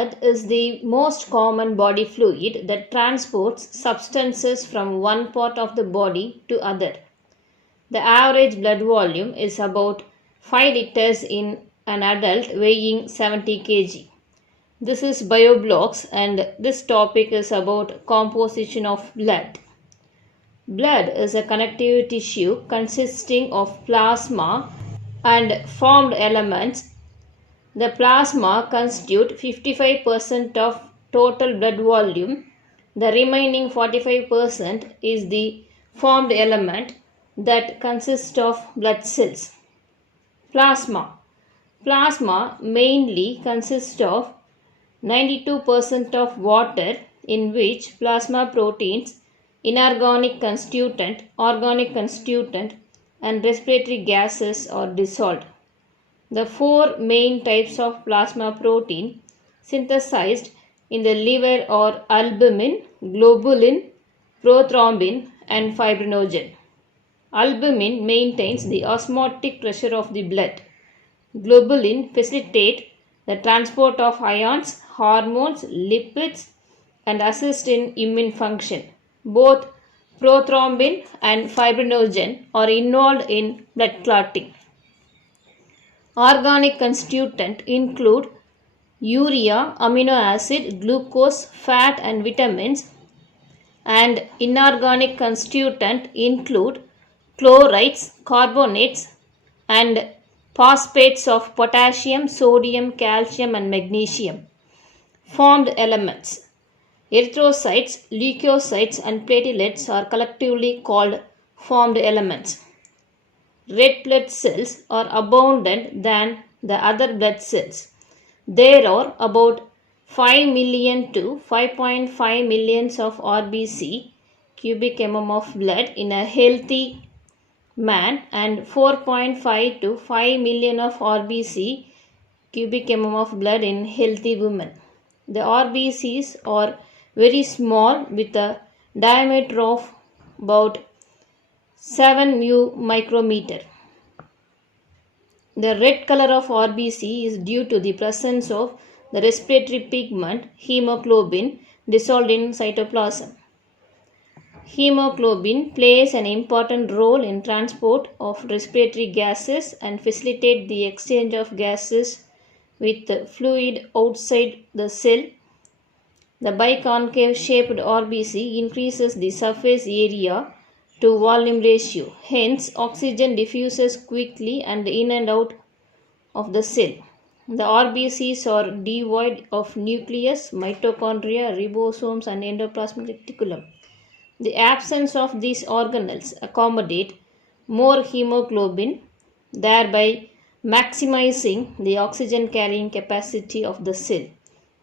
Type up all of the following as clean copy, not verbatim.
Blood is the most common body fluid that transports substances from one part of the body to other. The average blood volume is about 5 liters in an adult weighing 70 kg. This is BioBlocks and this topic is about composition of blood. Blood is a connective tissue consisting of plasma and formed elements. The plasma constitutes 55% of total blood volume. The remaining 45% is the formed element that consists of blood cells. Plasma mainly consists of 92% of water, in which plasma proteins, inorganic constituent, organic constituent, and respiratory gases are dissolved. The four main types of plasma protein synthesized in the liver are albumin, globulin, prothrombin, and fibrinogen. Albumin maintains the osmotic pressure of the blood. Globulin facilitates the transport of ions, hormones, lipids, and assist in immune function. Both prothrombin and fibrinogen are involved in blood clotting. Organic constituents include urea, amino acid, glucose, fat, and vitamins, and inorganic constituents include chlorides, carbonates, and phosphates of potassium, sodium, calcium, and magnesium. Formed elements. Erythrocytes, leukocytes, and platelets are collectively called formed elements. Red blood cells are abundant than the other blood cells. There are about 5 million to 5.5 million of RBC, cubic mm of blood, in a healthy man and 4.5 to 5 million of RBC, cubic mm of blood, in healthy women. The RBCs are very small with a diameter of about 7 μ/μicrometer. The red color of RBC is due to the presence of the respiratory pigment hemoglobin dissolved in cytoplasm. Hemoglobin plays an important role in transport of respiratory gases and facilitates the exchange of gases with the fluid outside the cell. The biconcave shaped RBC increases the surface area to volume ratio. Hence, oxygen diffuses quickly and in and out of the cell. The RBCs are devoid of nucleus, mitochondria, ribosomes, and endoplasmic reticulum. The absence of these organelles accommodate more hemoglobin, thereby maximizing the oxygen carrying capacity of the cell.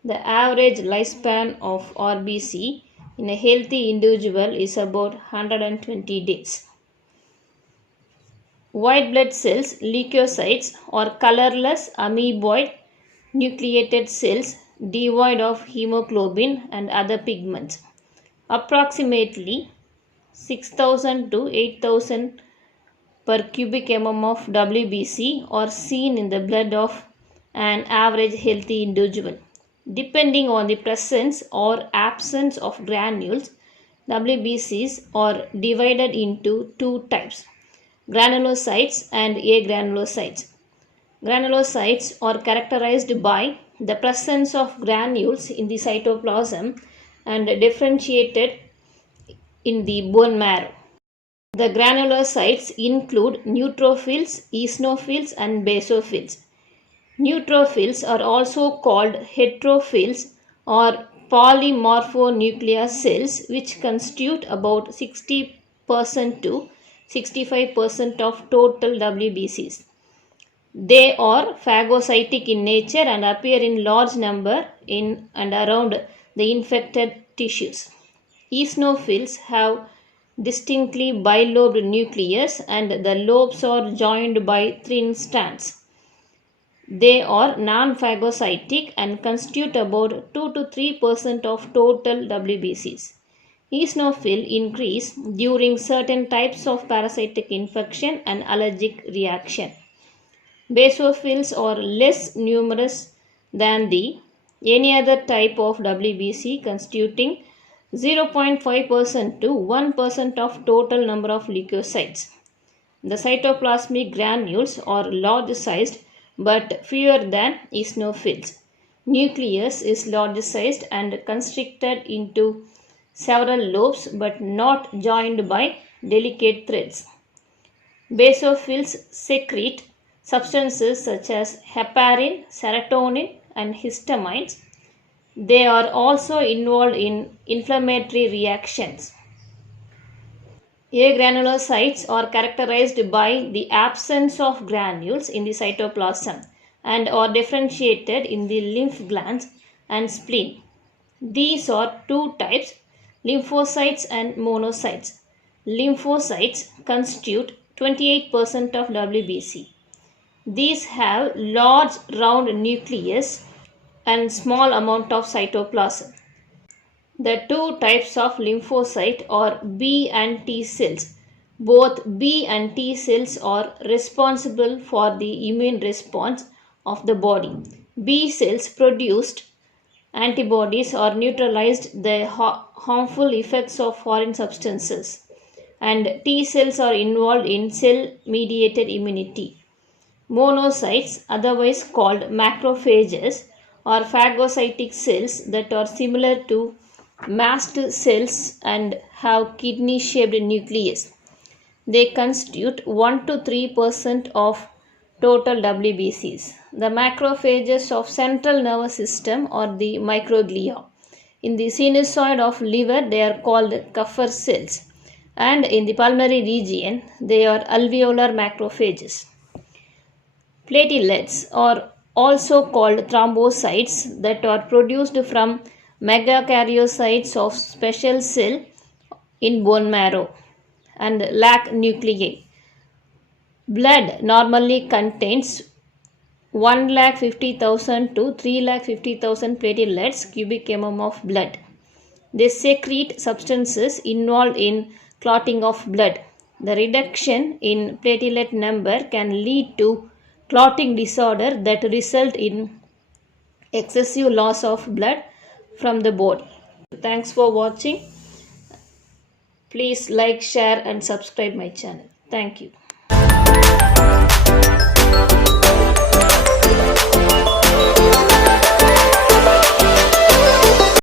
The average lifespan of RBC in a healthy individual is about 120 days. White blood cells, leukocytes, are colorless amoeboid nucleated cells devoid of hemoglobin and other pigments. Approximately 6,000 to 8,000 per cubic mm of WBC are seen in the blood of an average healthy individual. Depending on the presence or absence of granules, WBCs are divided into two types: granulocytes and agranulocytes. Granulocytes are characterized by the presence of granules in the cytoplasm and differentiated in the bone marrow. The granulocytes include neutrophils, eosinophils, and basophils. Neutrophils are also called heterophils or polymorphonuclear cells, which constitute about 60% to 65% of total WBCs. They are phagocytic in nature and appear in large number in and around the infected tissues. Eosinophils have distinctly bilobed nucleus and the lobes are joined by thin strands. They are non-phagocytic and constitute about 2 to 3% of total WBCs. Eosinophils increase during certain types of parasitic infection and allergic reaction. Basophils are less numerous than the any other type of WBC constituting 0.5% to 1% of total number of leukocytes. The cytoplasmic granules are large sized but fewer than eosinophils. Nucleus is large sized and constricted into several lobes but not joined by delicate threads. Basophils secrete substances such as heparin, serotonin, and histamines. They are also involved in inflammatory reactions. Granulocytes are characterized by the absence of granules in the cytoplasm and are differentiated in the lymph glands and spleen. These are two types, lymphocytes and monocytes. Lymphocytes constitute 28% of WBC. These have large round nucleus and small amount of cytoplasm. The two types of lymphocyte are B and T cells. Both B and T cells are responsible for the immune response of the body. B cells produced antibodies or neutralized the harmful effects of foreign substances, and T cells are involved in cell mediated immunity. Monocytes, otherwise called macrophages, are phagocytic cells that are similar to mast cells and have kidney shaped nucleus. They constitute 1 to 3% of total WBCs. The macrophages of central nervous system are the microglia. In the sinusoid of liver, they are called Kupffer cells, and in the pulmonary region, they are alveolar macrophages. Platelets are also called thrombocytes that are produced from megakaryocytes of special cell in bone marrow and lack nuclei. Blood normally contains 1,50,000 to 3,50,000 platelets cubic mm of blood. They secrete substances involved in clotting of blood. The reduction in platelet number can lead to clotting disorder that result in excessive loss of blood from the body. Thanks for watching. Please like, share and subscribe my channel. Thank you.